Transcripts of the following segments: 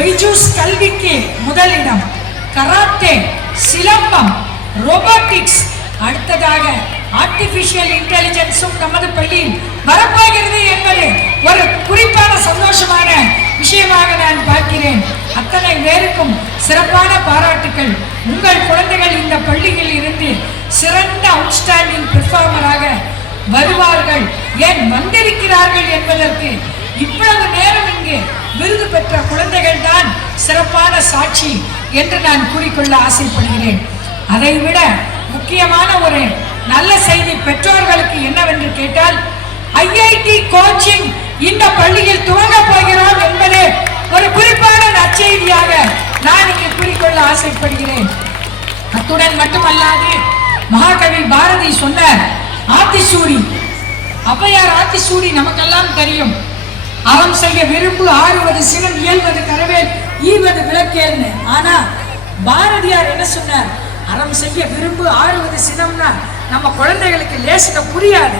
பைஜூஸ் கல்விக்கு முதலிடம், karate, silambam, robotics, அடுத்ததாக ஆர்டிபிஷியல் இன்டெலிஜென்ஸும் நமது பள்ளியில் வரப்போகிறது என்பது ஒரு குறிப்பான சந்தோஷமான விஷயமாக நான் பார்க்கிறேன். அத்தனை பேருக்கும் சிறப்பான பாராட்டுக்கள். உங்கள் குழந்தைகள் இந்த பள்ளியில் இருந்து சிறந்த அவுட்ஸ்டாண்டிங் பெர்ஃபார்மராக வருவார்கள், ஏன் வந்திருக்கிறார்கள் என்பதற்கு இவ்வளவு நேரம் இங்கு விருது பெற்ற குழந்தைகள் தான் சிறப்பான சாட்சி என்று நான் கூறிக்கொள்ள ஆசைப்படுகிறேன். அதைவிட முக்கியமான ஒரு நல்ல செய்தி பெற்றோர்களுக்கு என்னவென்று கேட்டால், ஐஐடி கோச்சிங் இந்த பள்ளியில் துவங்க போகிறோம் என்பது ஒரு குறிப்பான நற்செய்தியாக நான் இங்கு கூறிக்கொள்ள ஆசைப்படுகிறேன். அத்துடன் மட்டுமல்லாது மகாகவி பாரதி சொன்னார், ஆத்திசூடி, ஔவையார் ஆத்திசூடி நமக்கெல்லாம் தெரியும். அறம் செய்ய விரும்பு ஆறுவது சினம், இயல்வது கரவேல், ஈவது விளக்கேல்னு. ஆனா பாரதியார் என்ன சொன்னார், அறம் செய்ய விரும்பு ஆறுவது சினம்னா நம்ம குழந்தைகளுக்கு லேசின புரியாது.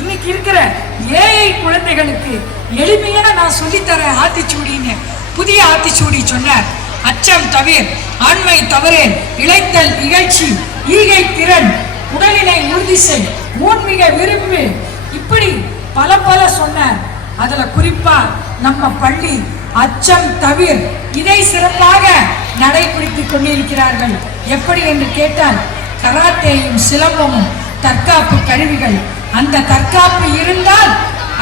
இன்னைக்கு இருக்கிற ஏஐ குழந்தைகளுக்கு எளிமையான நான் சொல்லித்தரேன் ஆத்திச்சூடின்னு புதிய ஆத்திச்சூடி சொன்னார். அச்சம் தவிர, ஆண்மை தவறேன், இழைத்தல் இகழ்ச்சி, ஈகை திறன், உடலினை உறுதி செய், ஊன்மிக விரும்பு, இப்படி பல பல சொன்னார். அதுல குறிப்பா நம்ம பள்ளி அச்சம் தவிர இதை சிறப்பாக நடைபிடித்துக் கொண்டிருக்கிறார்கள். எப்படி என்று கேட்டால், கராத்தேயும் சிலம்பமும் தற்காப்பு கருவிகள். அந்த தற்காப்பு இருந்தால்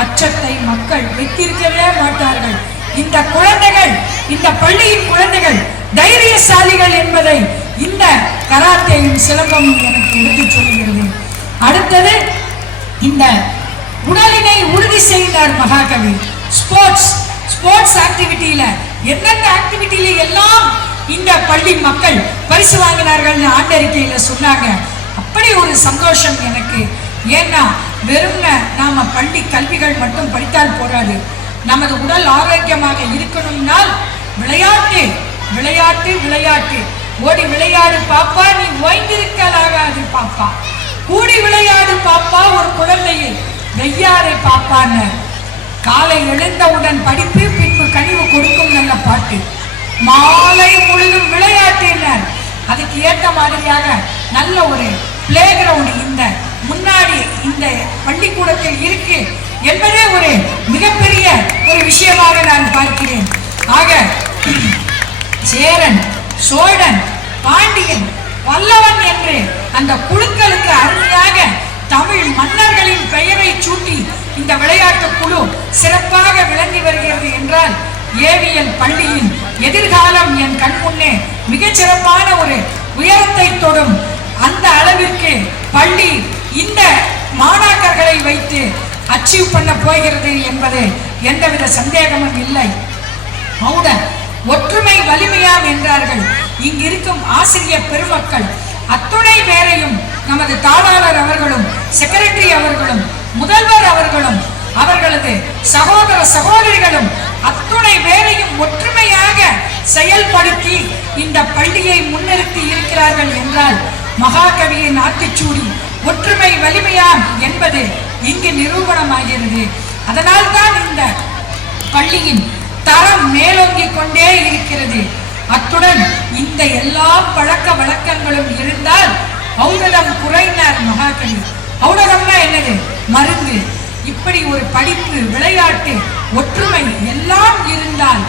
அச்சத்தை மக்கள் வைத்திருக்கவே மாட்டார்கள். இந்த குழந்தைகள், இந்த பள்ளியின் குழந்தைகள் தைரியசாலிகள் என்பதை இந்த கராத்தேயும் சிலம்பமும் எனக்கு எடுத்துச் சொல்கிறது. அடுத்தது, இந்த உடலினை உறுதி செய்தார் மகாகவி. ஸ்போர்ட்ஸ் ஆக்டிவிட்டியில எந்தெந்த ஆக்டிவிட்டியில எல்லாம் இந்த பள்ளி மக்கள் பரிசு வாங்கினார்கள் ஆண்டறிக்கையில சொன்னாங்க. அப்படி ஒரு சந்தோஷம் எனக்கு. ஏன்னா வெறும் நாம பள்ளி கல்விகள் மட்டும் படித்தால் போராது. நமது உடல் ஆரோக்கியமாக இருக்கணும்னால் விளையாட்டு விளையாட்டு விளையாட்டு. ஓடி விளையாடு பாப்பா, நீ ஓய்ந்திருக்கலாகாது பாப்பா. கூடி விளையாடு பாப்பா, ஒரு குழந்தையை வெய்யாரை பாப்பான்னு. காலை எழுந்தவுடன் படிப்பு, பின்பு கனிவு கொடுக்கும் நல்ல பாட்டு. மாலை முழுதும் விளையாட்டினர். அதுக்கு ஏற்ற மாதிரியாக நல்ல ஒரு பிளே கிரவுண்ட் இந்த முன்னாடி இந்த பள்ளிக்கூடத்தில் இருக்கு என்பதே ஒரு மிகப்பெரிய ஒரு விஷயமாக நான் பார்க்கிறேன். ஆக சேரன், சோழன், பாண்டியன், பல்லவன் என்று அந்த குழுக்களுக்கு அருமையாக தமிழ் மன்னர்களின் பெயரை சூட்டி இந்த விளையாட்டு குழு சிறப்பாக விளங்கி வருகிறது என்றால், ஏவியல் பள்ளியின் எதிர்காலம் என் கண் முன்னே மிகச் சிறப்பான ஒரு உயரத்தை தொடும். அந்த அளவிற்கு பள்ளி இந்த மாணாக்கர்களை வைத்து அச்சீவ் பண்ண போகிறது என்பது எந்தவித சந்தேகமும் இல்லை. ஒற்றுமை வலிமையாம் என்றார்கள். இங்கிருக்கும் ஆசிரியர் பெருமக்கள் அத்துணை பேரையும் நமது தாளாளர் அவர்களும், செக்ரட்டரி அவர்களும், முதல்வர் அவர்களும், அவர்களது சகோதர சகோதரிகளும் அத்துணை பேரையும் ஒற்றுமையாக செயல்படுத்தி இந்த பள்ளியை முன்னிறுத்தி இருக்கிறார்கள் என்றால், மகாகவியின் ஆத்திச்சூடி ஒற்றுமை வலிமையாம் என்பது இங்கு நிரூபணமாகிறது. அதனால் தான் இந்த பள்ளியின் தரம் மேலோங்கிக் கொண்டே இருக்கிறது. அத்துடன் இந்த எல்லா பழக்க வழக்கங்களும் இருந்தால் ஔடதம் குறைந்தார் மகாகவி. ஔடதம்னா என்னது? மருந்து. இப்படி ஒரு படிப்பு, விளையாட்டு, ஒற்றுமை எல்லாம் இருந்தால்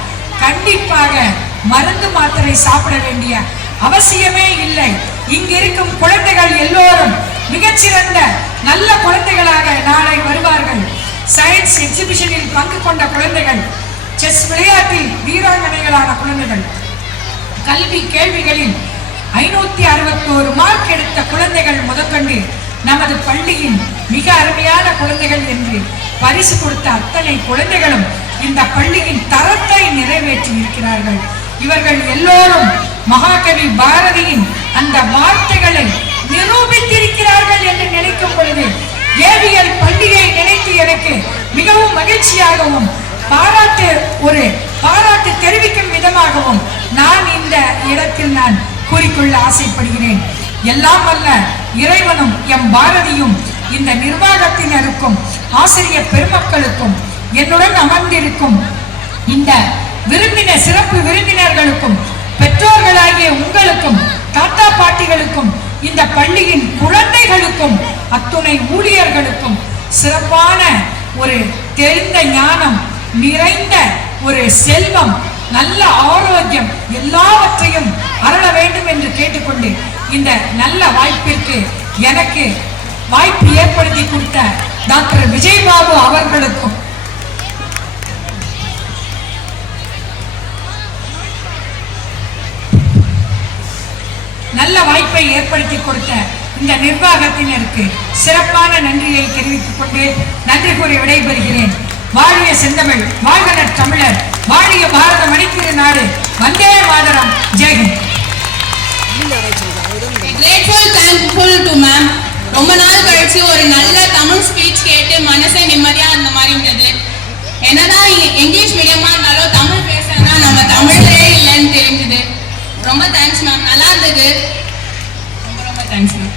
கண்டிப்பாக மருந்து மாத்திரை சாப்பிட வேண்டிய அவசியமே இல்லை. இங்கு இருக்கும் குழந்தைகள் எல்லோரும் மிகச்சிறந்த நல்ல குழந்தைகளாக நாளை வருவார்கள். சயின்ஸ் எக்ஸிபிஷனில் பங்கு கொண்ட குழந்தைகள், செஸ் விளையாட்டில் வீராங்கனைகளான குழந்தைகள், கல்வி கேள்விகளில் 561 மார்க் எடுத்த குழந்தைகள் முதற்கொண்டு நமது பள்ளியின் மிக அருமையான குழந்தைகள் என்று பரிசு கொடுத்த அத்தனை குழந்தைகளும் இந்த பள்ளியின் தரத்தை நிறைவேற்றி இருக்கிறார்கள். இவர்கள் எல்லோரும் மகாகவி பாரதியின் அந்த வார்த்தைகளை நிரூபித்திருக்கிறார்கள் என்று நினைக்கும் பொழுது ஏவியல் பள்ளியை நினைத்து எனக்கு மிகவும் மகிழ்ச்சியாகவும் பாராட்டு தெரிவிக்கும் விதமாகவும் நான் இந்த இடத்தில் நான் கூறிக்கொள்ள ஆசைப்படுகிறேன். எல்லாம் வல்ல இறைவனும் எம் பாரதியும் இந்த நிர்வாகத்தினருக்கும் ஆசிரியர் பெருமக்களுக்கும் என்னுடன் அமர்ந்திருக்கும் இந்த சிறப்பு விருந்தினர்களுக்கும் பெற்றோர்களாகிய உங்களுக்கும் தாத்தா பாட்டிகளுக்கும் இந்த பள்ளியின் குழந்தைகளுக்கும் அத்துணை ஊழியர்களுக்கும் சிறப்பான ஒரு தெரிந்த ஞானம் நிறைந்த ஒரு செல்வம் நல்ல ஆரோக்கியம் எல்லாவற்றையும் அருள வேண்டும் என்று கேட்டுக்கொண்டு இந்த நல்ல வாய்ப்பிற்கு எனக்கு வாய்ப்பு ஏற்படுத்தி கொடுத்த டாக்டர் விஜயபாபு அவர்களுக்கும் நல்ல வாய்ப்பை ஏற்படுத்தி கொடுத்த இந்த நிர்வாகத்தினருக்கு சிறப்பான நன்றியை தெரிவித்துக் கொண்டு நன்றி கூறி விடைபெறுகிறேன். வாழிய செந்தமிழ், வாழ்க தமிழர், வாழிய பாரத மணித்திரு நாடு, வந்தே மாதரம், ஜெயஹிந்த். Grateful thankful to ma'am. ரொம்ப நாள் கழிச்சு ஒரு நல்ல தமிழ் ஸ்பீச் கேட்டு மனசே நிம்மதியா அந்த மாதிரி இருந்தது. என்னதான் இங்கிலீஷ் மீடியமா இருந்தாலும் தமிழ் பேசுறதுனா நம்ம தமிழ்லயே இல்லைன்னு தெரிஞ்சது. ரொம்ப தேங்க்ஸ் மேம், நல்லா இருந்தது. ரொம்ப ரொம்ப தேங்க்ஸ் மேம்.